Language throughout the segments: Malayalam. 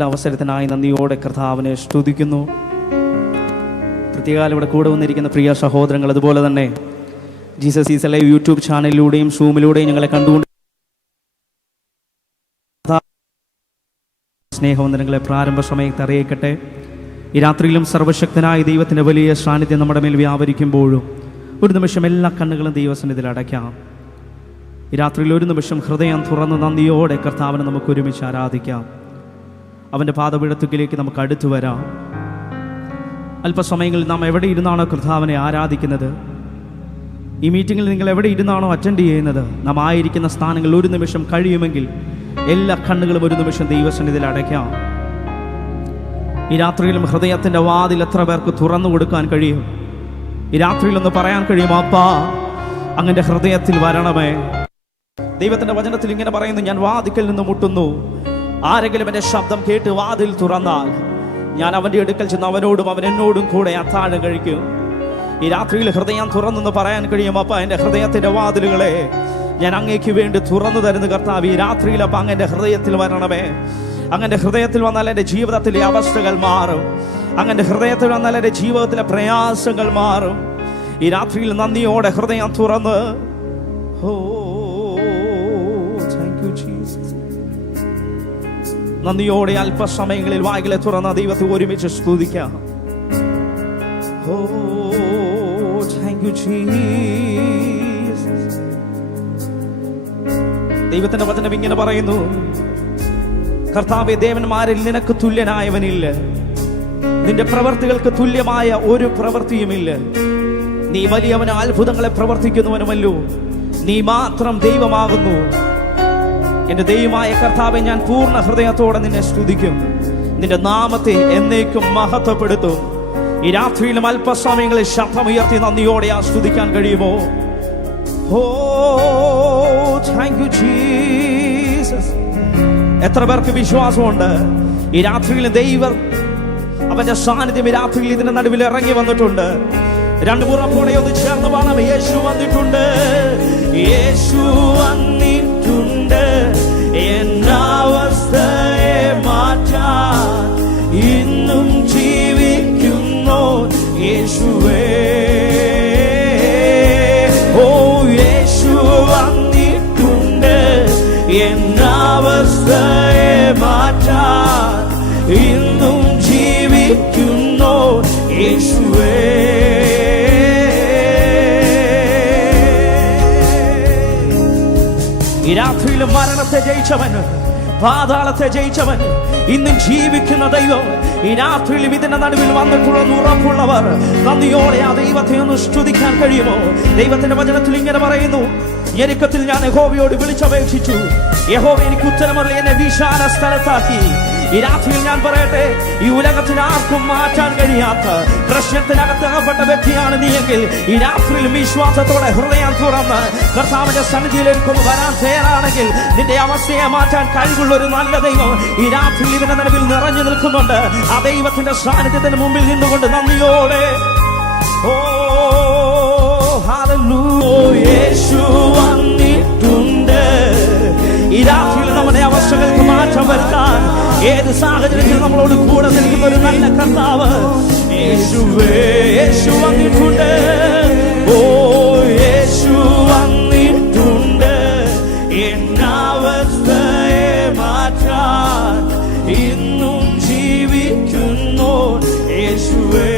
നല്ല അവസരത്തിനായി നന്ദിയോടെ കർത്താവിനെ സ്തുതിക്കുന്നു. പ്രത്യേകം ഇവിടെ കൂടെ വന്നിരിക്കുന്ന പ്രിയ സഹോദരങ്ങൾ, അതുപോലെ തന്നെ ജീസസ് ഈസ് ലൈവ് യൂട്യൂബ് ചാനലിലൂടെയും സൂമിലൂടെയും ഞങ്ങളെ കണ്ടുകൊണ്ട് സ്നേഹവന്ദനങ്ങളെ പ്രാരംഭ സമയത്ത് അറിയിക്കട്ടെ. ഈ രാത്രിയിലും സർവശക്തനായ ദൈവത്തിൻ്റെ വലിയ സാന്നിധ്യം നമ്മുടെ മേൽ വ്യാപരിക്കുമ്പോഴും ഒരു നിമിഷം എല്ലാ കണ്ണുകളും ദൈവസന്നിധിയിൽ അടയ്ക്കാം. ഈ രാത്രിയിൽ ഒരു നിമിഷം ഹൃദയം തുറന്ന് നന്ദിയോടെ കർത്താവിനെ നമുക്ക് ഒരുമിച്ച് ആരാധിക്കാം. അവൻ്റെ പാദപീഠത്തിലേക്ക് നമുക്ക് അടുത്തു വരാം. അല്പസമയങ്ങളിൽ നാം എവിടെ ഇരുന്നാണോ കർത്താവിനെ ആരാധിക്കുന്നത്, ഈ മീറ്റിങ്ങിൽ നിങ്ങൾ എവിടെ ഇരുന്നാണോ അറ്റൻഡ് ചെയ്യുന്നത്, നാം ആയിരിക്കുന്ന സ്ഥാനങ്ങളിൽ ഒരു നിമിഷം കഴിയുമെങ്കിൽ എല്ലാ കണ്ണുകളും ഒരു നിമിഷം ദൈവസന്നിധിയിൽ അടയ്ക്കാം. ഈ രാത്രിയിലും ഹൃദയത്തിൻ്റെ വാതിൽ എത്ര പേർക്ക് തുറന്നു കൊടുക്കാൻ കഴിയും? ഈ രാത്രിയിലൊന്ന് പറയാൻ കഴിയും, അപ്പാ അങ്ങൻ്റെ ഹൃദയത്തിൽ വരണമേ. ദൈവത്തിൻ്റെ വചനത്തിൽ ഇങ്ങനെ പറയുന്നു, ഞാൻ വാതിക്കൽ നിന്ന് മുട്ടുന്നു, ആരെങ്കിലും എൻ്റെ ശബ്ദം കേട്ട് വാതിൽ തുറന്നാൽ ഞാൻ അവൻ്റെ അടുക്കൽ ചെന്ന് അവനോടും അവൻ എന്നോടും കൂടെ അത്താഴം കഴിക്കും. ഈ രാത്രിയിൽ ഹൃദയം തുറന്നെന്ന് പറയാൻ കഴിയും, അപ്പ എൻ്റെ ഹൃദയത്തിൻ്റെ വാതിലുകളെ ഞാൻ അങ്ങേക്ക് വേണ്ടി തുറന്നു തരുന്ന കർത്താവ്. ഈ രാത്രിയിൽ അപ്പം അങ്ങൻ്റെ ഹൃദയത്തിൽ വരണമേ. അങ്ങൻ്റെ ഹൃദയത്തിൽ വന്നാൽ എൻ്റെ ജീവിതത്തിലെ അവസ്ഥകൾ മാറും. അങ്ങൻ്റെ ഹൃദയത്തിൽ വന്നാൽ എൻ്റെ ജീവിതത്തിലെ പ്രയാസങ്ങൾ മാറും. ഈ രാത്രിയിൽ നന്ദിയോടെ ഹൃദയം തുറന്ന് നന്ദിയോടെ അല്പസമയങ്ങളിൽ വായിലെ തുറന്ന ദൈവത്തെ ഒരുമിച്ച് സ്തുതിക്കാം. ദൈവത്തിന്റെ വചനം ഇങ്ങനെ പറയുന്നു, കർത്താവേ, ദേവന്മാരിൽ നിനക്ക് തുല്യനായവനില്ല, നിന്റെ പ്രവർത്തികൾക്ക് തുല്യമായ ഒരു പ്രവൃത്തിയുമില്ല. നീ വലിയവന് അത്ഭുതങ്ങളെ പ്രവർത്തിക്കുന്നവനുമല്ലോ, നീ മാത്രം ദൈവമാകുന്നു. എന്റെ ദൈവമായ കർത്താവെ, ഞാൻ പൂർണ്ണ ഹൃദയത്തോടെ നിന്നെ സ്തുതിക്കും, നിന്റെ നാമത്തെ എന്നേക്കും മഹത്വപ്പെടുത്തും. ഈ രാത്രിയിലും അല്പസമയങ്ങളിൽ ശബ്ദമുയർത്തി നന്ദിയോടെ ആസ്വദിക്കാൻ കഴിയുമോ? Thank you Jesus. എത്ര പേർക്ക് വിശ്വാസമുണ്ട് ഈ രാത്രിയിൽ ദൈവം അവന്റെ സാന്നിധ്യം ഈ രാത്രിയിൽ ഇതിന്റെ നടുവിൽ ഇറങ്ങി വന്നിട്ടുണ്ട്? രണ്ടു പുറപ്പോടെ ഒന്ന് ചേർന്ന് പാടാം. യേശു വന്നിട്ടുണ്ട്, യേശു വന്നിട്ടുണ്ട്, എന്നവസ്ഥയെ മാറ്റാൻ ഇന്നും ജീവിക്കുന്നു യേശുവേ. ഓ യേശു വന്നിട്ടുണ്ട്, എന്നവസ്ഥയെ മാറ്റാൻ ഇന്നും ജീവിക്കുന്നു യേശുവേ. ഈ രാത്രിയിലും മരണത്തെ ജയിച്ചവൻ, പാതാളത്തെ ജയിച്ചവൻ, ഇന്നും ജീവിക്കുന്ന ദൈവം ഈ രാത്രിയിലും ഇതിന്റെ നടുവിൽ വന്നിട്ടുള്ള ഉറപ്പുള്ളവർ നന്ദിയോടെ ആ ദൈവത്തെ ഒന്ന് സ്തുതിക്കാൻ കഴിയുമോ? ദൈവത്തിന്റെ വചനത്തിൽ ഇങ്ങനെ പറയുന്നു, ഞെരുക്കത്തിൽ ഞാൻ യഹോവയോട് വിളിച്ചപേക്ഷിച്ചു, യഹോവ എനിക്ക് ഉത്തരമരുളി, എന്നെ വിശാല സ്ഥലത്താക്കി. ഈ രാത്രിയിൽ ഞാൻ പറയട്ടെ, ഈ ഉലകത്തിൽ ആർക്കും മാറ്റാൻ കഴിയാത്ത പ്രശ്നത്തിനകത്ത് അകപ്പെട്ട വ്യക്തിയാണ് നീയെങ്കിൽ ഈ രാത്രിയിൽ വിശ്വാസത്തോടെ ഹൃദയം തുറന്ന് കർത്താവിന്റെ സന്നിധിയിലേക്ക് വരാൻ തയ്യാറാണെങ്കിൽ നിന്റെ അവസ്ഥയെ മാറ്റാൻ കഴിവുള്ള ഒരു നല്ല ദൈവം ഈ രാത്രിയിൽ ഇതിന്റെ നടുവിൽ നിറഞ്ഞു നിൽക്കുന്നുണ്ട്. ആ ദൈവത്തിന്റെ സാന്നിധ്യത്തിന് മുമ്പിൽ നിന്നുകൊണ്ട് നന്ദിയോടെ യേശു വന്നിട്ടുണ്ട്. ഈ രാത്രിയിൽ നമ്മുടെ അവസ്ഥകൾക്ക് മാറ്റം വരുത്താൻ ഏത് സാഹചര്യത്തിൽ നമ്മളോട് കൂടെ നിൽക്കുന്ന ഒരു നല്ല കർത്താവ് യേശുവേ. യേശു വന്നിട്ടുണ്ട്, ഓ യേശു വന്നിട്ടുണ്ട്, എന്നവസ്ഥയെ മാറ്റാൻ ഇന്നും ജീവിക്കുന്നു യേശുവേ.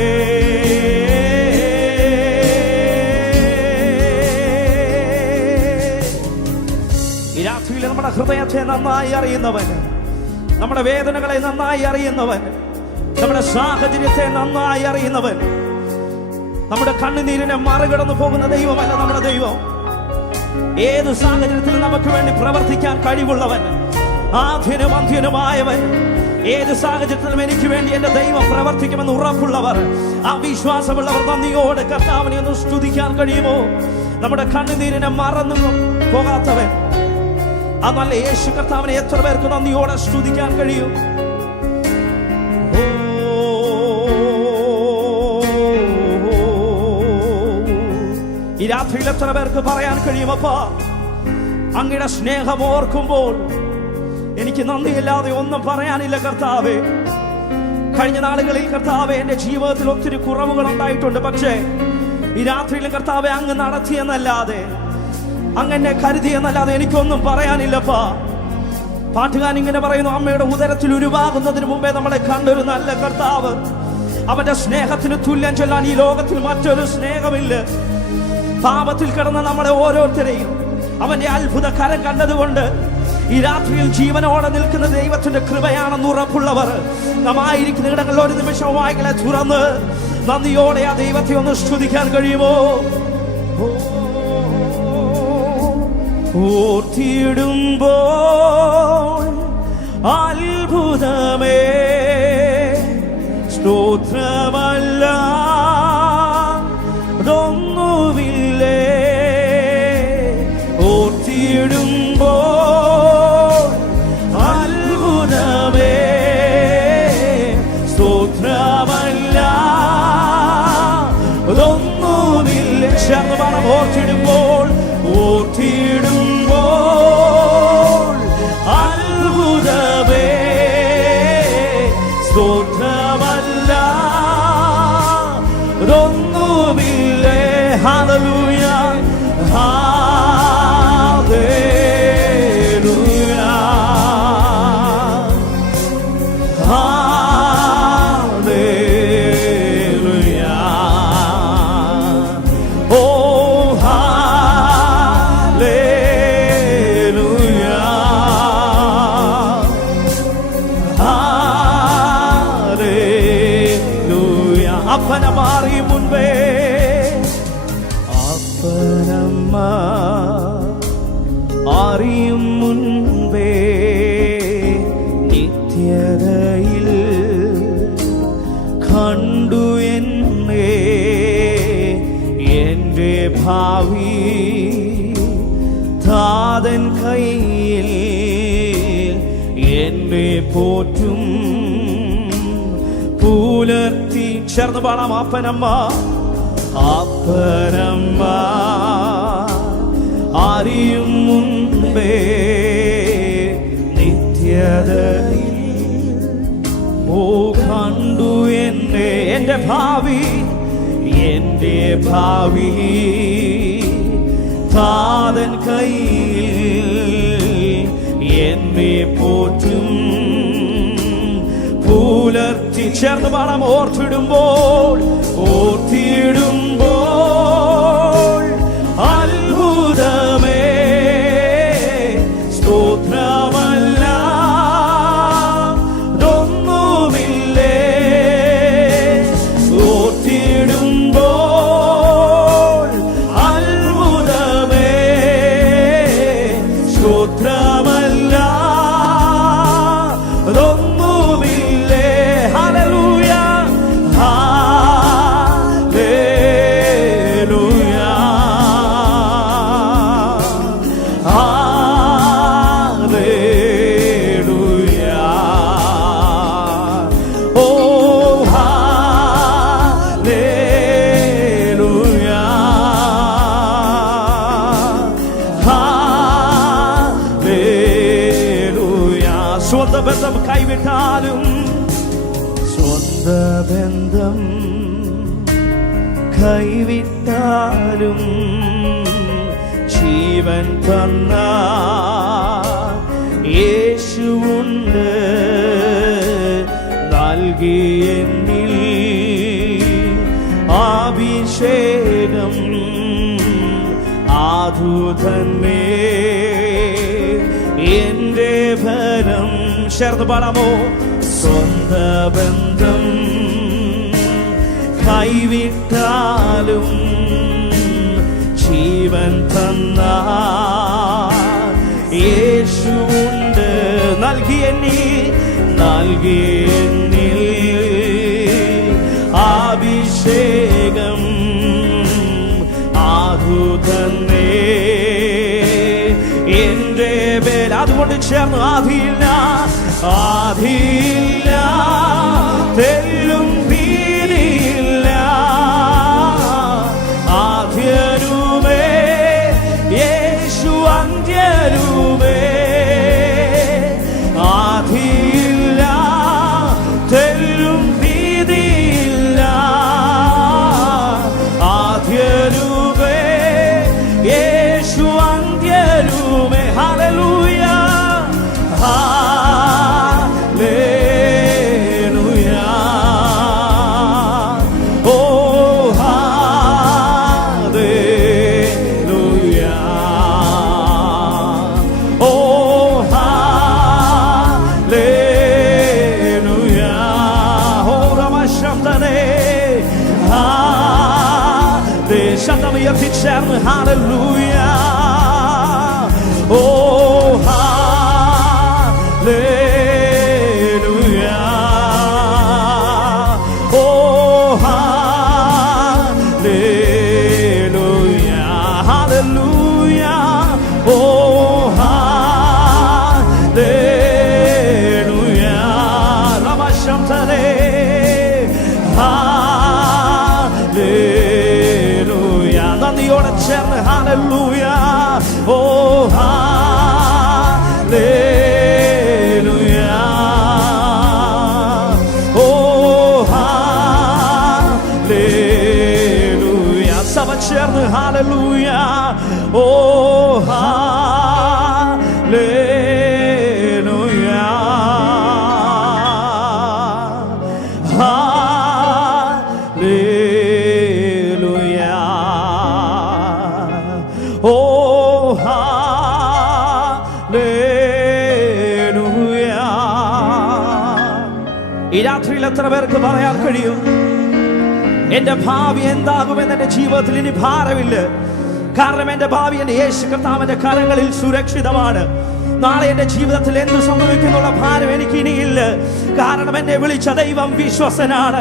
ഈ രാത്രിയിൽ നമ്മുടെ ഹൃദയത്തെ നന്നായി അറിയുന്നവൻ, നമ്മുടെ വേദനകളെ നന്നായി അറിയുന്നവൻ, നമ്മുടെ സാഹചര്യത്തെ നന്നായി അറിയുന്നവൻ, നമ്മുടെ കണ്ണുനീരിനെ മറികടന്നു പോകുന്ന ദൈവമല്ല നമ്മുടെ ദൈവം. ഏത് സാഹചര്യത്തിൽ നമുക്ക് വേണ്ടി പ്രവർത്തിക്കാൻ കഴിവുള്ളവൻ, ആദ്യനും അന്ത്യനുമായവൻ, ഏത് സാഹചര്യത്തിലും എനിക്ക് വേണ്ടി എന്റെ ദൈവം പ്രവർത്തിക്കുമെന്ന് ഉറപ്പുള്ളവർ, ആ വിശ്വാസമുള്ളവർ നന്ദിയോടെ കർത്താവിനെ ഒന്ന് സ്തുതിക്കാൻ കഴിയുമോ? നമ്മുടെ കണ്ണുനീരിനെ മറന്നു പോകാത്തവൻ, ആ നല്ല യേശു കർത്താവിനെ എത്ര പേർക്ക് നന്ദിയോടെ സ്തുതിക്കാൻ കഴിയും? ഈ രാത്രിയിൽ എത്ര പേർക്ക് പറയാൻ കഴിയുമപ്പാ, അങ്ങയുടെ സ്നേഹം ഓർക്കുമ്പോൾ എനിക്ക് നന്ദിയില്ലാതെ ഒന്നും പറയാനില്ല കർത്താവേ. കഴിഞ്ഞ നാളുകളിൽ കർത്താവേ എൻ്റെ ജീവിതത്തിൽ ഒത്തിരി കുറവുകൾ ഉണ്ടായിട്ടുണ്ട്. പക്ഷേ ഈ രാത്രിയിലും കർത്താവെ അങ്ങ് നടത്തിയെന്നല്ലാതെ, അങ്ങനെ കരുതിയെന്നല്ലാതെ എനിക്കൊന്നും പറയാനില്ലപ്പാ. പാട്ടുകാരൻ ഇങ്ങനെ പറയുന്നു, അമ്മയുടെ ഉദരത്തിൽ ഉരുവാകുന്നതിന് മുമ്പേ നമ്മളെ കണ്ടൊരു നല്ല കർത്താവ്. അവന്റെ സ്നേഹത്തിന് തുല്യം ചൊല്ലാൻ ഈ ലോകത്തിൽ മറ്റൊരു സ്നേഹമില്ല. പാപത്തിൽ കിടന്ന നമ്മളെ ഓരോരുത്തരെയും അവന്റെ അത്ഭുത കരം കണ്ടതുകൊണ്ട് ഈ രാത്രിയിൽ ജീവനോടെ നിൽക്കുന്ന ദൈവത്തിന്റെ കൃപയാണെന്ന് ഉറപ്പുള്ളവർ നാം ആയിരിക്കുന്ന ഇടങ്ങളിൽ ഒരു നിമിഷം വായ്കളെ തുറന്ന് നന്ദിയോടെ ആ ദൈവത്തെ ഒന്ന് സ്തുതിക്കാൻ കഴിയുമോ? ഓർത്തിടുമ്പോൾ അത്ഭുതമേ സ്തോത്രമല്ല അതൊന്നുമില്ലേ. ഓർത്തിടുമ്പോൾ അത്ഭുതമേ സ്തോത്രമല്ല അതൊന്നുമില്ല. ശർമ്മണം ഓർത്തിടുമ്പോൾ ഓർത്തിടുമ്പോൾ അത്ഭുതമേ സ്തോത്രമല്ല അതൊന്നുമില്ലേ. Hallelujah hallelujah hallelujah. ഓ ഹല്ലേലൂയ ഹല്ലേലൂയ. അപ്പന മാറി മുൻപേ അപ്പനമ്മ അറിയും മുൻപേ നിത്യതയിൽ കണ്ടു എന്നെ. എൻ്റെ ഭാവി താതൻ കയ്യിൽ എന്നെ പോറ്റും പുലർത്തി. ചേർന്ന് പാടാം. അപ്പനമ്മ അപ്പനമ്മ അറിയും മുൻപേ നിത്യതയിൽ ഓ കണ്ടു എന്നെ. എൻ്റെ ഭാവി എൻ്റെ ഭാവി താതൻ കയ്യിൽ എന്നെ പോറ്റും പുലർത്തി. ചേർന്ന് പാടാം. ഓർത്തിടുമ്പോൾ ഓർത്തിടുമ്പോൾ അത്ഭുതമേ സ്തോത്രമല്ല അതൊന്നുമില്ലേ. ഓർത്തിടുമ്പോൾ അത്ഭുതമേ സ്തോത്രമല്ല അതൊന്നുമില്ലേ. Hallelujah hallelujah hallelujah. ഓ ഹല്ലേലൂയ ഹല്ലേലൂയ. സ്വന്ത ബന്ധം കൈവിട്ടാലും സ്വന്ത ബന്ധം കൈവിട്ടാലും ജീവൻ തന്ന യേശുവുണ്ട്. നൽകി എന്നിൽ അഭിഷേകം ആധുതന്മേ എൻ്റെ ഫലം. ചേർന്ന് പാടാമോ? സ്വന്ത ബന്ധം കൈവിട്ടാലും ജീവൻ തന്ന യേശുവുണ്ട്. നൽകി എന്നിൽ അഭിഷേകം ആധുതന്നേ എൻ്റെ പേർ. അതുകൊണ്ട് ചേർന്ന് ആധിയില്ല ആധിയില്ല തെല്ലും ഭീതിയില്ല. ആദ്യരൂപേ യേശു അന്ത്യരൂപേ ശബ്ദമുയർത്തിച്ചേർന്ന് ഹല്ലേലൂയ. ഓ ഹല്ലേലൂയ. ഓ ഹല്ലേലൂയ. ഹല്ലേലൂയ. ഓ ഹല്ലേലൂയ. റമശംതലേ ഹല്ലേലൂയ. നന്ദിയോടെ ചേർന്ന് ഹല്ലേലൂയ. ഓ ഹല്ലേലൂയ. ഓ ഹല്ലേലൂയ. സഭ ചേർന്ന് ഹല്ലേലൂയ. ഓ ഹല്ലേലൂയ. ഹല്ലേലൂയ. ഓ ഹല്ലേലൂയ. ഈ രാത്രിയിൽ എത്ര പേർക്ക് പറയാൻ കഴിയും, എന്റെ ഭാവി എന്താകുമെന്ന് എന്റെ ജീവിതത്തിൽ ഇനി ഭാരമില്ല. കാരണം എന്റെ ഭാവി എന്റെ യേശു കർത്താവിന്റെ കരങ്ങളിൽ സുരക്ഷിതമാണ്. നാളെ എന്റെ ജീവിതത്തിൽ എന്ത് സംഭവിക്കുന്നുള്ള ഭാരം എനിക്ക് ഇനിയില്ല. കാരണം എന്നെ വിളിച്ച ദൈവം വിശ്വസനാണ്.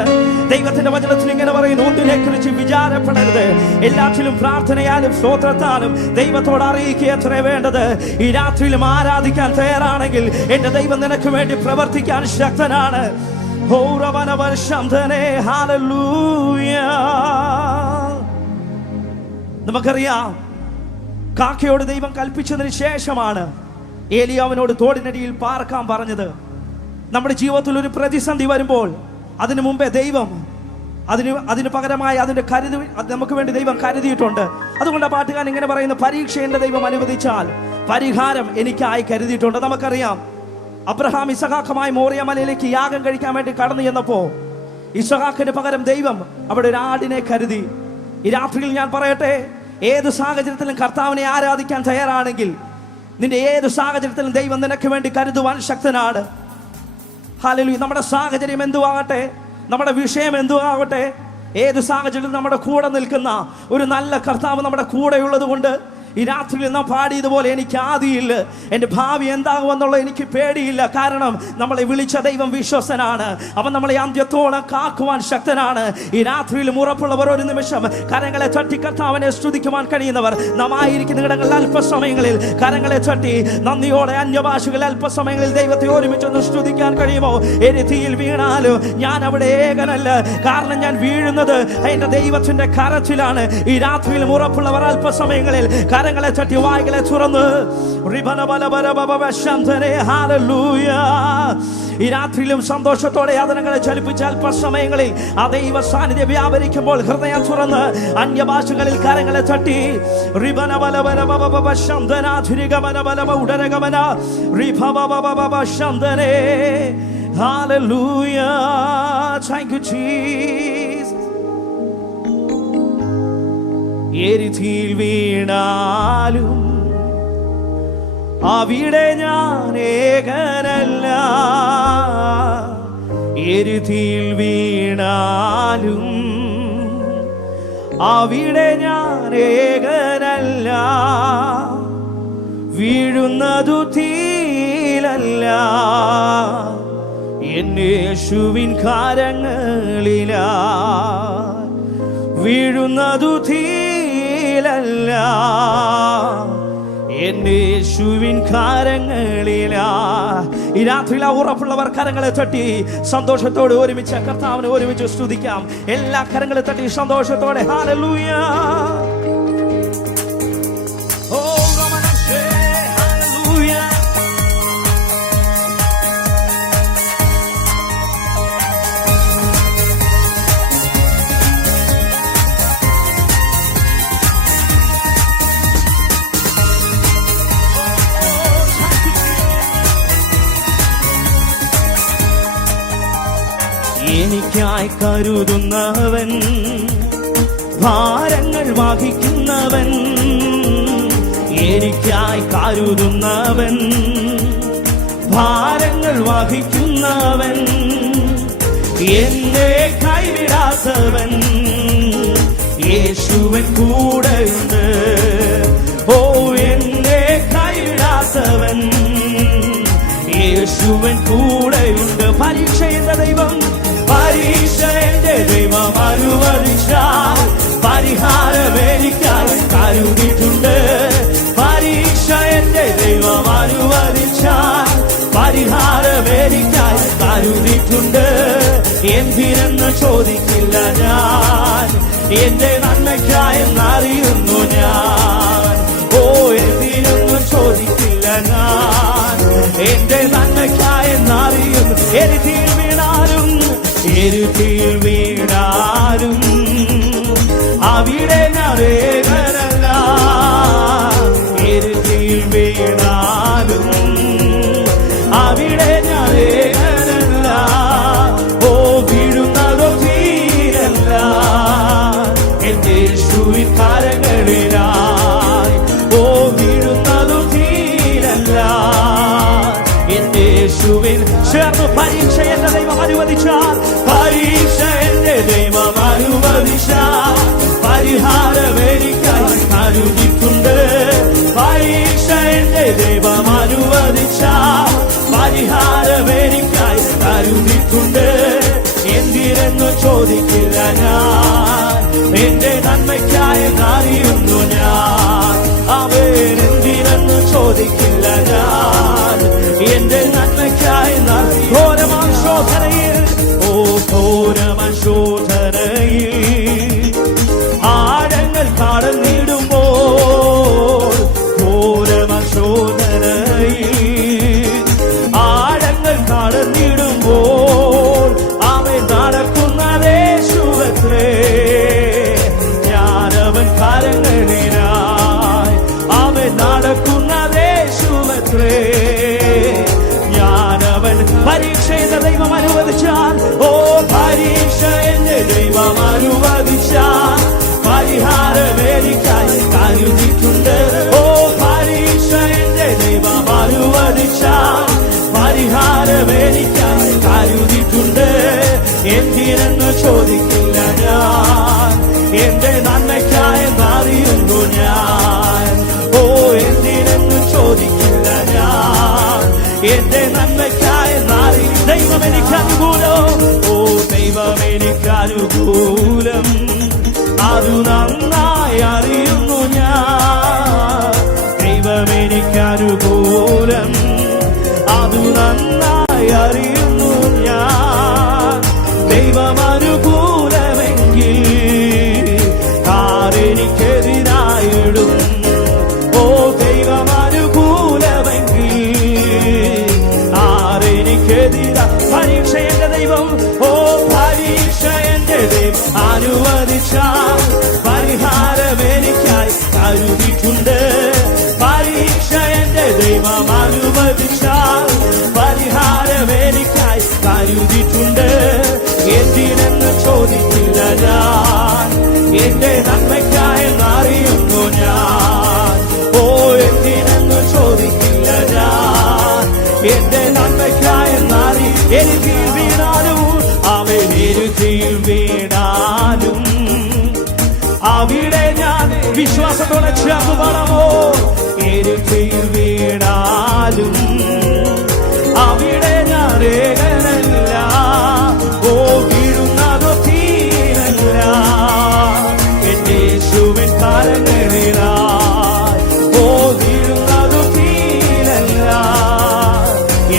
ദൈവത്തിന്റെ വചനത്തിൽ ഇങ്ങനെ പറയുന്നു, ഒന്നിനെ കുറിച്ച് വിചാരപ്പെടരുത്, എല്ലാറ്റിലും പ്രാർത്ഥനയാലും സ്തോത്രത്താലും ദൈവത്തോട് അറിയിക്കുക എത്ര വേണ്ടത്. ഈ രാത്രിയിലും ആരാധിക്കാൻ തയ്യാറാണെങ്കിൽ എന്റെ ദൈവം നിനക്ക് വേണ്ടി പ്രവർത്തിക്കാൻ ശക്തനാണ്. നമുക്കറിയാം, കാക്കയോട് ദൈവം കൽപ്പിച്ചതിന് ശേഷമാണ് ഏലിയാവിനോട് തോടിനടിയിൽ പാർക്കാൻ പറഞ്ഞത്. നമ്മുടെ ജീവിതത്തിൽ ഒരു പ്രതിസന്ധി വരുമ്പോൾ അതിനു മുമ്പേ ദൈവം അതിന് പകരമായി അതിന്റെ നമുക്ക് വേണ്ടി ദൈവം കരുതിയിട്ടുണ്ട്. അതുകൊണ്ട് ആ പാട്ടുകാരൻ ഇങ്ങനെ പറയുന്നു, പരീക്ഷ എന്റെ ദൈവം അനുവദിച്ചാൽ പരിഹാരം എനിക്കായി കരുതിയിട്ടുണ്ട്. നമുക്കറിയാം, അബ്രഹാം ഇസഹാക്കുമായി മോറിയ മലയിലേക്ക് യാഗം കഴിക്കാൻ വേണ്ടി കടന്നു ചെന്നപ്പോ ഇസഹാക്കിന് പകരം ദൈവം അവിടെ ഒരു ആടിനെ കരുതി. ഈ രാത്രിയിൽ ഞാൻ പറയട്ടെ, ഏത് സാഹചര്യത്തിലും കർത്താവിനെ ആരാധിക്കാൻ തയ്യാറാണെങ്കിൽ നിന്റെ ഏത് സാഹചര്യത്തിലും ദൈവം നിനക്ക് വേണ്ടി കരുതുവാൻ ശക്തനാണ്. ഹല്ലേലൂയ. നമ്മുടെ സാഹചര്യം എന്തുവാകട്ടെ, നമ്മുടെ വിഷയം എന്തുവാകട്ടെ, ഏത് സാഹചര്യത്തിലും നമ്മുടെ കൂടെ നിൽക്കുന്ന ഒരു നല്ല കർത്താവ് നമ്മുടെ കൂടെയുള്ളത് കൊണ്ട് ഈ രാത്രിയിൽ നാം പാടിയതുപോലെ എനിക്ക് ആദിയില്ല, എൻ്റെ ഭാവി എന്താകുമെന്നുള്ള എനിക്ക് പേടിയില്ല. കാരണം നമ്മളെ വിളിച്ച ദൈവം വിശ്വസനാണ്. അവൻ നമ്മളെ അന്ത്യത്തോളം കാക്കുവാൻ ശക്തനാണ്. ഈ രാത്രിയിൽ ഉറപ്പുള്ളവർ ഒരു നിമിഷം കരങ്ങളെ തട്ടി കർത്താവിനെ സ്തുതിക്കുവാൻ കഴിയുന്നവർ നാം ആയിരിക്കുന്ന ഇടങ്ങളിൽ അല്പസമയങ്ങളിൽ കരങ്ങളെ തട്ടി നന്ദിയോടെ അന്യഭാഷകളിൽ അല്പസമയങ്ങളിൽ ദൈവത്തെ ഒരുമിച്ചൊന്ന് സ്തുതിക്കാൻ കഴിയുമോ? എരിതിയിൽ വീണാലും ഞാൻ അവിടെ ഏകനല്ല, കാരണം ഞാൻ വീഴുന്നത് എൻ്റെ ദൈവത്തിന്റെ കരത്തിലാണ്. ഈ രാത്രിയിൽ ഉറപ്പുള്ളവർ അല്പസമയങ്ങളിൽ കരങ്ങളെ തട്ടി വായ്കളെ തുറന്ന് ഈ രാത്രിയിലും സന്തോഷത്തോടെ യാതനകളെ ചലിപ്പിച്ച അല്പസമയങ്ങളിൽ ആ ദൈവ സാന്നിധ്യം വ്യാപരിക്കുമ്പോൾ ഹൃദയം തുറന്ന് അന്യഭാഷകളിൽ കരങ്ങളെ തട്ടി എരിതിയിൽ വീണാലും അവിടെ ഞാൻ ഏകനല്ല, എരിതിയിൽ വീണാലും അവിടെ ഞാൻ ഏകനല്ല, വീഴുന്നതു തീയിലല്ല, യേശുവിൻ കരങ്ങളിലാ, വീഴുന്നതു തീയിലല്ല, യേശുവിൻ കരങ്ങളിലാ. ഈ രാത്രിയിൽ ഉറപ്പുള്ളവർ കരങ്ങളെ തട്ടി സന്തോഷത്തോടെ ഒരുമിച്ച് കർത്താവിനെ ഒരുമിച്ച് സ്തുതിക്കാം. എല്ലാ കരങ്ങളെ തട്ടി സന്തോഷത്തോടെ ഹല്ലേലൂയ. എനിക്കായി കരുതുന്നവൻ, ഭാരങ്ങൾ വഹിക്കുന്നവൻ, എനിക്കായി കരുതുന്നവൻ, ഭാരങ്ങൾ വഹിക്കുന്നവൻ, എന്നെ കൈവിടാത്തവൻ, യേശുവൻ കൂടെയുണ്ട്. ഓ എന്നെ കൈവിടാത്തവൻ യേശുവൻ കൂടെയുണ്ട്. പരീക്ഷ എന്റെ ദൈവം, പരീക്ഷ എന്റെ ദൈവം അനുവദിച്ചാൽ പരിഹാരം എനിക്കായി കരുതിയിട്ടുണ്ട്. പരീക്ഷ എന്റെ ദൈവം അനുവദിച്ചാൽ പരിഹാരം എനിക്കായി കരുതിയിട്ടുണ്ട്. എന്തിനെന്ന് ചോദിക്കില്ല ഞാൻ, എന്റെ നന്മയ്ക്കായെന്നറിയുന്നു ഞാൻ. ഓ എന്തിനെന്ന് ചോദിക്കില്ല ഞാൻ, എന്റെ നന്മയ്ക്കായെന്നറിയുന്നു. എരുതിയിൽ വീണാലും എരുതിയിൽ വീണാലും അവിടെ ഞാൻ ഏകനല്ല. എരുതിയിൽ വീണാലും അവിടെ ഞാൻ ഏകനല്ല. ഓ വീഴുന്നതോ തീരല്ല എന്റെ യേശുവിൻ കരങ്ങളിലായി. ഓ വീഴുന്നതോ തീരല്ല എന്റെ യേശുവിൻ. ചേർന്ന് പരീക്ഷ എന്റെ ദൈവം അനുവദിച്ചാൽ, പരീക്ഷ എന്റെ ദൈവം അനുവദിച്ചാൽ പരിഹാരം എനിക്കായി കരുതിയിട്ടുണ്ട്. പരീക്ഷ എന്റെ ദൈവം അനുവദിച്ചാൽ പരിഹാരം എനിക്കായി കരുതിയിട്ടുണ്ട്. എന്തിനെന്ന് ചോദിക്കില്ല ഞാൻ, എന്റെ നന്മയ്ക്കായി അറിയുന്നു ഞാൻ. അവൻ എന്തിനെന്ന് ചോദിക്കില്ല ഞാൻ, എന്റെ നന്മയ്ക്കായി ഘോരമാശോധനയിൽ. ഓ ഘോരമാശോധനയിൽ ആഴങ്ങൾ കടന്നിടുമ്പോൾ, ഘോരമാശോധനയിൽ ആഴങ്ങൾ കടന്നിടുമ്പോൾ അവൻ നടക്കുന്നതേ യേശുവത്രേ. ഞാനവൻ കരങ്ങളിലായി, അവൻ നടക്കുന്നതേ യേശുവത്രേ. ഞാനവൻ പരീക്ഷ എന്റെ ദൈവം അനുവദിച്ചാൽ, ഓ പരീക്ഷ എന്റെ ദൈവം അനുവദിച്ചാൽ പരിഹാരം എനിക്കായി കരുതിയിട്ടുണ്ട്. ഓ പരീക്ഷ എന്റെ ദൈവം അനുവദിച്ചാൽ പരിഹാരം എനിക്കായി കരുതിയിട്ടുണ്ട്. എന്തിനെന്ന് ചോദിക്കില്ല ഞാൻ, എന്റെ നന്മയ്ക്കായെന്നറിയുന്നു ഞാൻ. ഓ എന്തിനെന്ന് ചോദിക്കില്ല ഞാൻ, എന്റെ നന്മയ്ക്കായെന്നറി. ദൈവം എനിക്ക് അനുകൂലം, ഓ ദൈവം എനിക്ക് അനുകൂലം, അതു നന്നായി അറിയുന്നു ഞാൻ. ദൈവം എനിക്ക് അനുകൂലം, അതു നന്നായി അറിയുന്നു ഞാൻ. ദൈവം അനുകൂലമെങ്കിൽ ആരെനിക്കെതിരായിടും. ഓ ദൈവം അനുകൂലമെങ്കിൽ ആരെനിക്കെതിരാ. പരീക്ഷ എന്റെ ദൈവം, ഓ പരീക്ഷ എന്റെ ദൈവം അനുവദിച്ചാൽ പരിഹാരം എനിക്കായി കരുതിയിട്ടുണ്ട്. പരീക്ഷ എന്റെ ദൈവം അനുവദിച്ചാൽ പരിഹാരം എനിക്കായി കരുതിയിട്ടുണ്ട്. എന്തിനെന്ന് ചോദിക്കില്ല ഞാൻ, എന്റെ നന്മയ്ക്കായെന്നറിയുന്നു ഞാൻ. ഓ എന്തിനെന്ന് ചോദിക്കില്ല ഞാൻ, എന്റെ നന്മയ്ക്കായെന്നറി. എരുതിയിൽ വീണാലും അവൻ എരുതിയിൽ വീണാലും അവിടെ ഞാൻ വിശ്വാസത്തോടെ ചേർന്ന് പറമോ. എരുതിയിൽ വീണാലും അവിടെ ഞാൻ ഏകനല്ല. ഓ വീഴുന്നതോ തീരല്ല എന്റെ യേശുവിൻ കരങ്ങളിലായി. ഓ വീഴുന്നതോ തീരല്ല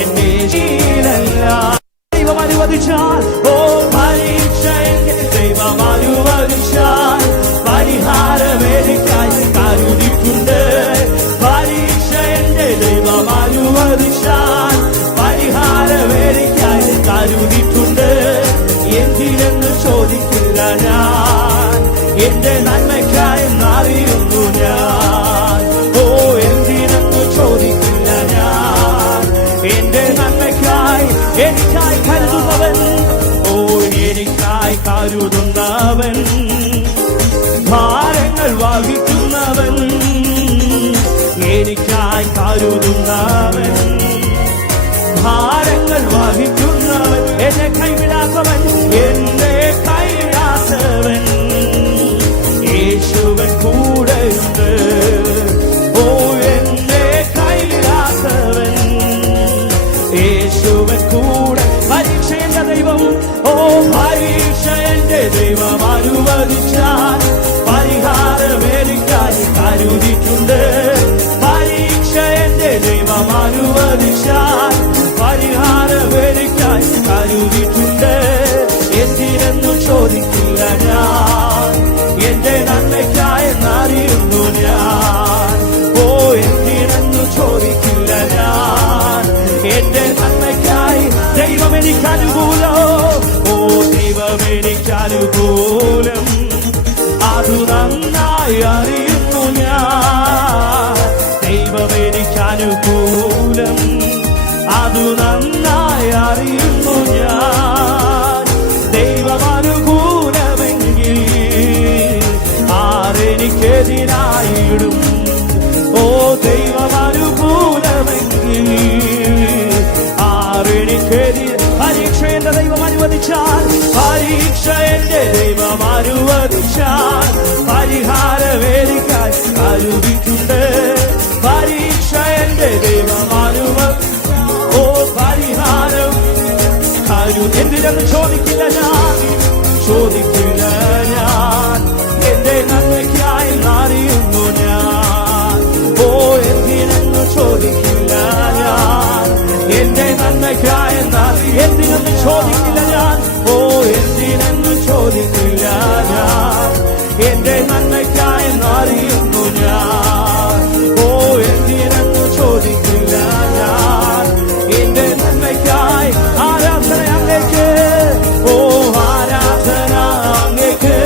എന്റെ ശീലല്ല. ദൈവം അനുവദിച്ചാൽ, ഓ പരീക്ഷ എന്റെ ദൈവം അനുവദിച്ചാൽ പരിഹാരം എനിക്കായി കരുതിയിട്ടുണ്ട്. പരീക്ഷ എന്റെ ദൈവം അനുവദിച്ചാൽ പരിഹാരം എനിക്കായി കരുതിയിട്ടുണ്ട്. എന്തിനെന്ന് ചോദിക്കില്ല ഞാൻ, എന്റെ നന്മയ്ക്കായെന്നറിയുന്നു ഞാൻ. ഓ എന്തിനെന്ന് ചോദിക്കില്ല ഞാൻ, എന്റെ നന്മയ്ക്കായി എനിക്കായി കരുതുന്നവൻ. ഓ എനിക്കായി കരുതുന്നവൻ, ഭാരങ്ങൾ വഹിക്കുന്നവൻ, എനിക്കായി കരുതുന്നവൻ, ഭാരങ്ങൾ വഹിക്കുന്നവൻ, എന്നെ കൈവിടാത്തവൻ, എന്നെ കൈവിടാത്തവൻ, ഓ പരീക്ഷ എന്റെ ദൈവം അനുവദിച്ചാൽ പരിഹാരം എനിക്കായി കരുതിയിട്ടുണ്ട്. പരീക്ഷ എന്റെ ദൈവം അനുവദിച്ചാൽ പരിഹാരം എനിക്കായി കരുതിയിട്ടുണ്ട്. എന്തിനെന്നു ചോദിക്കില്ല ഞാൻ, എന്റെ നന്മയ്ക്കായി അറിയുന്നു ഞാൻ. ഓ എന്തിനെന്നു ചോദിക്കില്ല ഞാൻ, എന്റെ നന്മയ്ക്കായി ദൈവം എനിക്ക് അനുകൂലം. ഓ ദൈവം എനിക്ക് അനുകൂലം, അത് നന്നായി അറിയുന്നു ഞാൻ. ദൈവം എനിക്ക് അനുകൂലം, അത് നന്നായി അറിയുന്നു ഞാൻ. ദൈവം അനുകൂലമെങ്കിൽ ആരെനിക്കെതിരായിടും. ഓ ദൈവം അനുകൂലമെങ്കിൽ ആരെനിക്കെതിരെ. പരീക്ഷ എന്റെ ദൈവം അനുവദിച്ചാൽ, പരീക്ഷ എന്റെ ദൈവം അനുവദിച്ചാൽ പരിഹാരം എനിക്കായി കരുതിയിട്ടുണ്ട്. പരീക്ഷ എന്റെ ദൈവം അനുവദിച്ചാൽ, ഓ പരിഹാരം എന്തിനെന്ന് ചോദിക്കില്ല ഞാൻ, ചോദിക്കില്ല ഞാൻ. എന്റെ നന്മയ്ക്കായി അറിയുന്നു ഞാൻ. ഓ എന്തിനെന്ന് ചോദിക്കില്ല ഞാൻ, എന്റെ നന്മയ്ക്കായി എന്തിനെന്ന് ചോദിക്കില്ല ഞാൻ. ഓ എന്തിനെന്ന് ചോദിക്കില്ല ഞാൻ, എന്റെ നന്മയ്ക്കായി അറിയുന്നു ഞാൻ. ഓ എന്തിനെന്ന് ചോദിക്കില്ല ഞാൻ, എന്റെ നന്മയ്ക്കായി. ആരാധന അങ്ങേക്ക്, ഓ ആരാധന അങ്ങേക്ക്,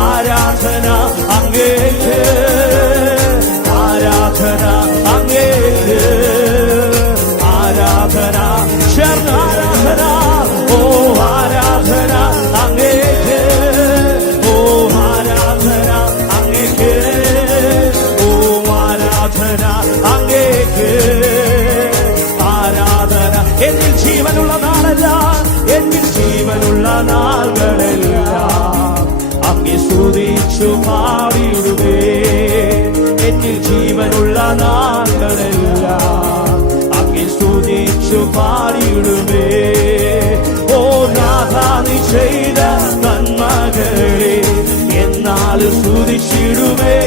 ആരാധന അങ്ങേക്ക്, ആരാധന അങ്ങേക്ക്, ആരാധന ചേർന്ന് ആരാധന. ഓ ആരാധന അങ്ങേക്ക്, ഓ ആരാധന അങ്ങേക്ക്, ഓ ആരാധന അങ്ങേക്ക്, ആരാധന. എന്നിൽ ജീവനുള്ള നാളെല്ലാം, എന്നിൽ ജീവനുള്ള നാളുകളെല്ലാം അങ്ങേ സ്തുതിച്ചു പാടിയിടുവേ. എന്നിൽ ജീവനുള്ള നാളുകളെല്ലാം അങ്ങേ സ്തുതിച്ചു പാടിയിടുവേ. ഓ നാഥാ നീ ചെയ്ത നന്മകളെ എന്നാലും സ്തുതിച്ചിടുവേ.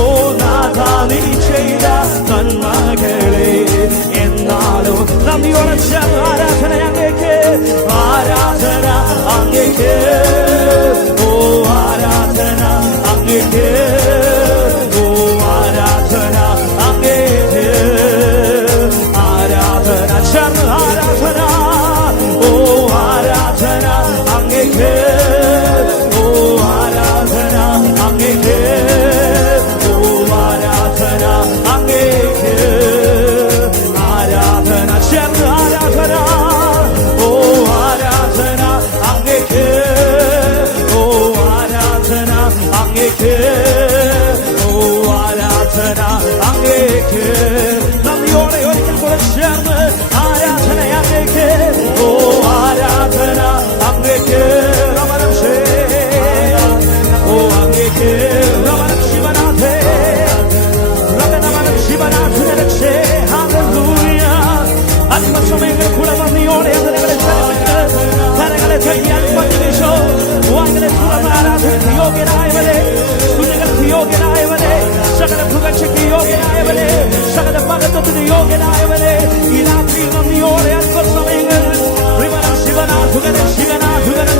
ഓ നാഥാ നീ ചെയ്ത നന്മകളെ എന്നാലും നന്ദിയോടെ ആരാധന അങ്ങേക്ക്, ആരാധന അങ്ങേക്ക്, ഓ ആരാധന അങ്ങേക്ക്, ഓ ആരാധന അങ്ങേക്ക്, ആരാധന ചേർന്ന് ആരാധന. ഓ ആരാധന അങ്ങേക്ക്, ഓ ആരാധന അങ്ങേക്ക്, ഓ ആരാധന അങ്ങേക്ക്, ആരാധന ചേർന്ന് ആരാധന. ഓ ആരാധന അങ്ങേക്ക്, ഓ ആരാധന അങ്ങേക്ക്, ഓ ആരാധന അങ്ങേക്ക്. നന്ദിയോടെ ഒരിക്കൽ കൂടെ ചേർന്ന് ആരാധന അങ്ങേക്ക്, ഓ ആരാധന അങ്ങേക്ക്. രമണം ഓ അങ്ങേക്ക് രമണം ശിവനാഥേ, രമണം ശിവനാഥനരക്ഷേ. ഹല്ലേലൂയ. അല്പസമയങ്ങൾ കൂടെ നന്ദിയോടെ കരങ്ങളെ കരങ്ങളെ ചെയ്യാൻ പറ്റുമോ? വാങ്ങലെ തുറന്ന് ആരാധനയ്ക്ക് യോഗ്യനായവരെ, കുഞ്ഞുങ്ങൾക്ക് യോഗ്യനായവരെ, സകല പുകഴ്ചയ്ക്ക് യോഗ്യനായവരെ, സകല മഹത്വത്തിന് യോഗ്യനായവരെ, ഈ രാത്രി നന്ദിയോടെ അല്പസമയങ്ങൾ ശിവനാഥുകനം ശിവനാഥുകനം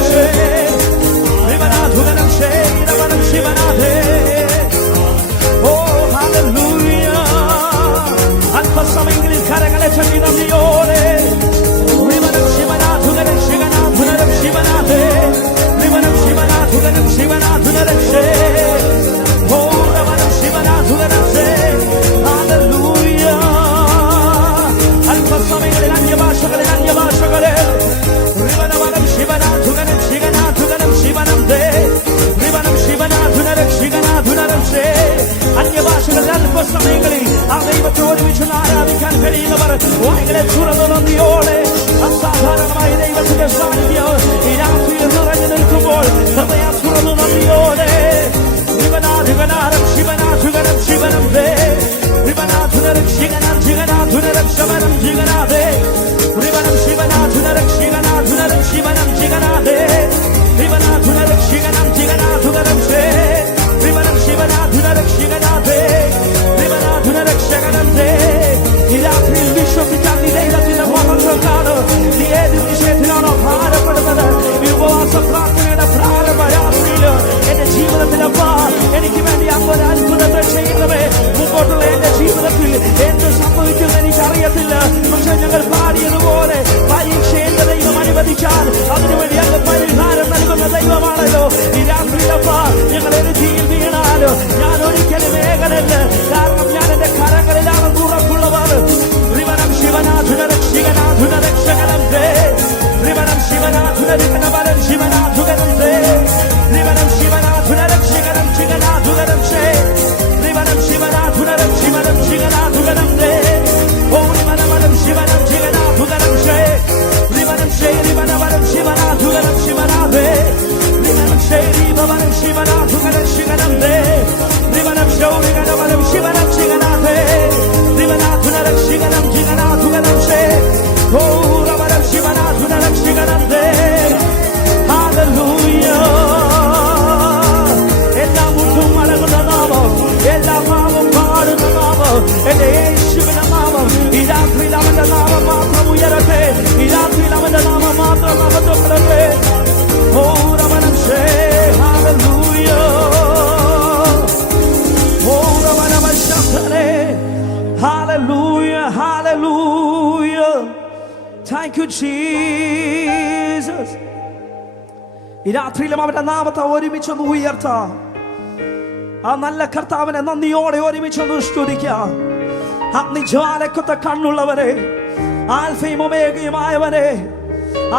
ശിവനാഥുകനം ശേരവനം ശിവനാഥേ. ഓ ഹല്ലേലൂയ. അല്പസമയങ്ങളിൽ കരങ്ങളെ ചൊല്ലി നന്ദിയോടെ ശിവനാഥുകനം ശിവനാഥുകനം ശിവനാഥേ, ശിവനാഥുകനം ശിവനാഥുകനം ശേ. ഓ രമണം ശിവനാഥുകനം ശേ. ഹല്ലേലൂയ. അല്പസമയങ്ങളിൽ അന്യഭാഷകളിൽ ശിവനാഥുകനം ശിവനാഥുകനം ശിവനം ദേ, ശിവനാഥുനരം ശിവനാഥുനരം ശേ. അന്യഭാഷകളിൽ അല്പസമയങ്ങളിൽ ആ ദൈവത്തെ ഒരുമിച്ച് ആരാധിക്കാൻ കഴിയുന്നവർ വായ്കളെ തുറന്നു നന്ദിയോടെ അസാധാരണമായ ദൈവത്തിന്റെ സാന്നിധ്യം ഈ രാത്രിയിൽ നിറഞ്ഞു നിൽക്കുമ്പോൾ ഹൃദയം തുറന്നു നന്ദിയോടെ ശിവനാഥുകനാരം ശിവനാഥുകനം ശിവനം ദേ, ശിവനാഥുനരം ശിവനാഥുനരം ശമനം ശിവനാഥേ, ശിവനാഥുനരം ശിവ ജീസസ്. ഈ രാത്രിയിലും അവന്റെ നാമത്തെ ഒരുമിച്ചൊന്ന് ഉയർത്താം. ആ നല്ല കർത്താവിനെ നന്ദിയോടെ ഒരുമിച്ചൊന്ന് സ്തുതിക്കാം. അഗ്നിജ്വാലക്കൊത്ത കണ്ണുള്ളവരെ, ആൽഫയും ഒമേഗയുമായവനെ,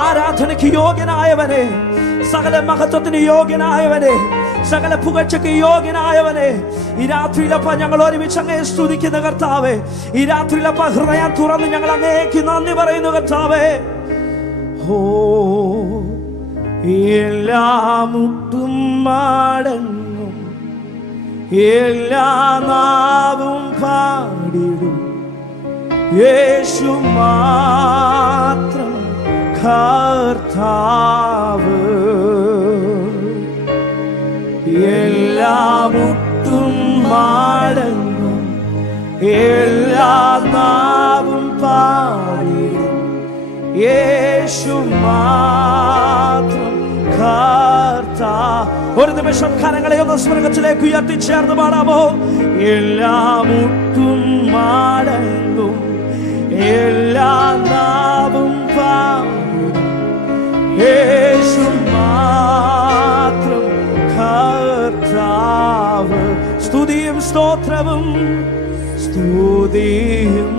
ആരാധനയ്ക്ക് യോഗ്യനായവനെ, സകല മഹത്വത്തിന് യോഗ്യനായവനെ, സകല പുകഴ്ചയ്ക്ക് യോഗ്യനായവനെ, ഈ രാത്രിയിലപ്പ ഞങ്ങൾ ഒരുമിച്ച് അങ്ങേ സ്തുതിക്കുന്ന കർത്താവേ. ഈ രാത്രിയിലപ്പ ഹൃദയം തുറന്ന് ഞങ്ങൾ അങ്ങേക്ക് നന്ദി പറയുന്നു കർത്താവേ. ഓ എല്ലാ മുട്ടും മടങ്ങും, എല്ലാ നാവും പാടിടും, യേശു മാത്രം കർത്താവ്. എല്ലാ മുട്ടും മടങ്ങും, എല്ലാ നാവും പാടിടും, യേശു മാത്രം കർത്താവ്. ഒരു നിമിഷം കരങ്ങളെ ഒന്ന് സ്വർഗത്തിലേക്ക് ഉയർത്തിച്ചേർന്ന് പാടാമോ? എല്ലാ മുട്ടും മടങ്ങും, എല്ലാ നാവും പാടും, യേശു മാത്രം കർത്താവ്. സ്തുതിയും സ്തോത്രവും, സ്തുതിയും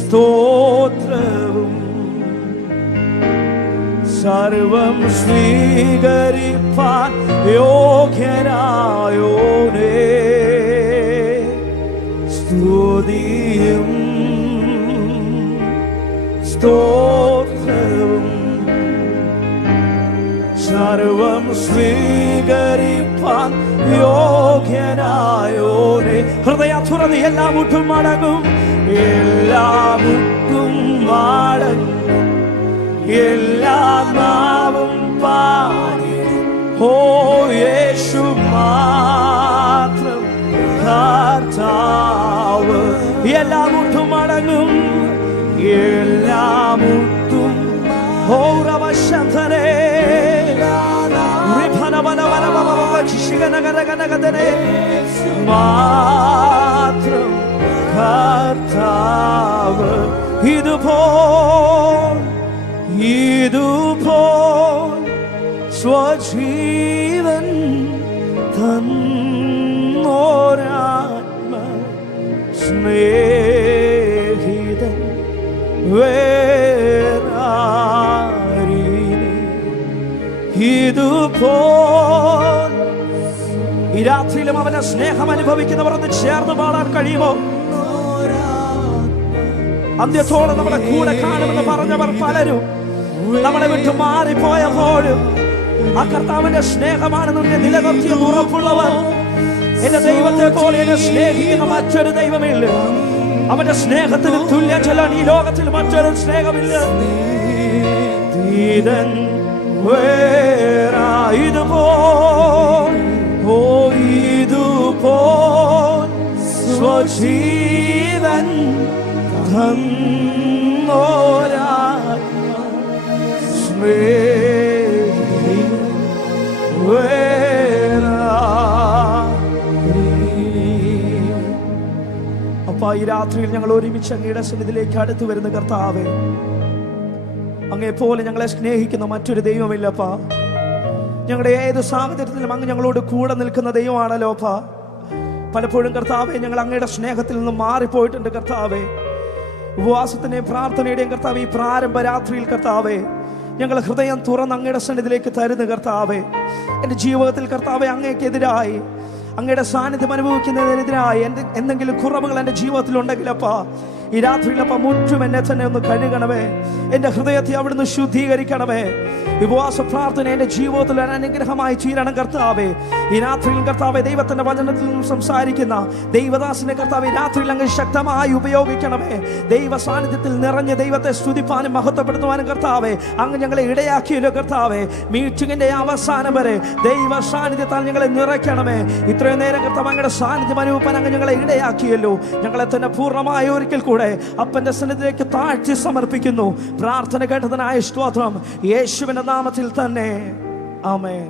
സ്തോത്രവും സർവം സ്വീകരിപ്പാൻ യോഗ്യനായോനേ. സ്തുതിയും സ്തോത്രവും സർവം സ്വീകരിപ്പാൻ യോഗ്യനായോനേ. ഹൃദയ തുറന്ന് എല്ലാ മുട്ടും മടങ്ങും, എല്ലാ മുട്ടും മടങ്ങും, എല്ലാ നാവും പാടി, ഓ യേശു മാത്രം കർത്താവ്. എല്ലാ മുട്ടും മടങ്ങും, എല്ലാ മുട്ടും ഹോരവശന്ധനേ മാത്രം കർത്താവ്. ഇതുപോൽ സ്വജീവൻ തന്നോരാത്മ സ്നേഹിതൻ വേറാരിനി. ഇതുപോൽ ഈ രാത്രിയിലും അവന്റെ സ്നേഹം അനുഭവിക്കുന്നവർ ഒന്ന് ചേർന്ന് പാടാൻ കഴിയുമോ? അന്ത്യത്തോടെ നമ്മളെ കൂടെ കാണുമെന്ന് പറഞ്ഞവർ പലരും നമ്മളെ വിട്ടു മാറിപ്പോയപ്പോഴും ആ കർത്താവിന്റെ സ്നേഹമാണെന്ന് നിലനിർത്തിയ ഉറപ്പുള്ളവർ, എന്റെ ദൈവത്തെ പോലെ എന്നെ സ്നേഹിക്കുന്ന മറ്റൊരു ദൈവമില്ല. അവന്റെ സ്നേഹത്തിന് തുല്യം ചെല്ലാൻ ഈ ലോകത്തിൽ മറ്റൊരു സ്നേഹമില്ല. ഇതുപോൽ സ്വജീവൻ തന്നോരാത്മ സ്നേഹിതൻ വേറാരിനി. അപ്പാ, ഈ രാത്രിയിൽ ഞങ്ങൾ ഒരുമിച്ച് അങ്ങയുടെ സന്നിധിയിലേക്ക് അടുത്തു വരുന്ന കർത്താവേ, അങ്ങേപ്പോലെ ഞങ്ങളെ സ്നേഹിക്കുന്ന മറ്റൊരു ദൈവമില്ലപ്പാ. ഞങ്ങളുടെ ഏത് സാഹചര്യത്തിലും അങ്ങ് ഞങ്ങളോട് കൂടെ നിൽക്കുന്ന ദൈവമാണല്ലോ അപ്പാ. പലപ്പോഴും കർത്താവേ, ഞങ്ങൾ അങ്ങയുടെ സ്നേഹത്തിൽ നിന്ന് മാറിപ്പോയിട്ടുണ്ട് കർത്താവേ. ഉപവാസത്തിന്റെയും പ്രാർത്ഥനയുടെയും കർത്താവ് ഈ പ്രാരംഭ രാത്രിയിൽ കർത്താവേ, ഞങ്ങൾ ഹൃദയം തുറന്ന് അങ്ങയുടെ സന്നിധിയിലേക്ക് തരുന്നു കർത്താവേ. എൻ്റെ ജീവിതത്തിൽ കർത്താവേ, അങ്ങേക്കെതിരായി, അങ്ങയുടെ സാന്നിധ്യം അനുഭവിക്കുന്നതിനെതിരായി എന്തെങ്കിലും കുറവുകൾ എൻ്റെ ജീവിതത്തിൽ ഉണ്ടെങ്കിലപ്പാ, ഈ രാത്രിയിലപ്പ മുറ്റും എന്നെ തന്നെ ഒന്ന് കഴുകണമേ. എൻ്റെ ഹൃദയത്തെ അവിടുന്ന് ശുദ്ധീകരിക്കണമേ. ഉപവാസ പ്രാർത്ഥന എൻ്റെ ജീവിതത്തിൽ ഒരു അനുഗ്രഹമായി തീരണം കർത്താവേ. ഈ രാത്രിയിൽ കർത്താവെ, ദൈവത്തിന്റെ വചനത്തിൽ നിന്നും സംസാരിക്കുന്ന ദൈവദാസനെ കർത്താവെ, രാത്രിയിൽ അങ്ങ് ശക്തമായി ഉപയോഗിക്കണമേ. ദൈവ സാന്നിധ്യത്തിൽ നിറഞ്ഞ് ദൈവത്തെ സ്തുതിപ്പാനും മഹത്വപ്പെടുത്തുവാനും കർത്താവെ, അങ്ങ് ഞങ്ങളെ ഇടയാക്കിയല്ലോ കർത്താവെ. മീറ്റിംഗിന്റെ അവസാനം വരെ ദൈവ സാന്നിധ്യത്താൽ ഞങ്ങളെ നിറയ്ക്കണമേ. ഇത്രയും നേരം കർത്താവ് അങ്ങയുടെ സാന്നിധ്യം അനുഭവിപ്പാൻ അങ്ങ് ഞങ്ങളെ ഇടയാക്കിയല്ലോ. ഞങ്ങളെ തന്നെ പൂർണ്ണമായ ഒരിക്കൽ കൂടെ അപ്പന്റെ സന്നിധിയിലേക്ക് താഴ്ത്തി സമർപ്പിക്കുന്നു. പ്രാർത്ഥന കേട്ടതിനായ സ്തോത്രം. യേശുവിന്റെ നാമത്തിൽ തന്നെ ആമേൻ.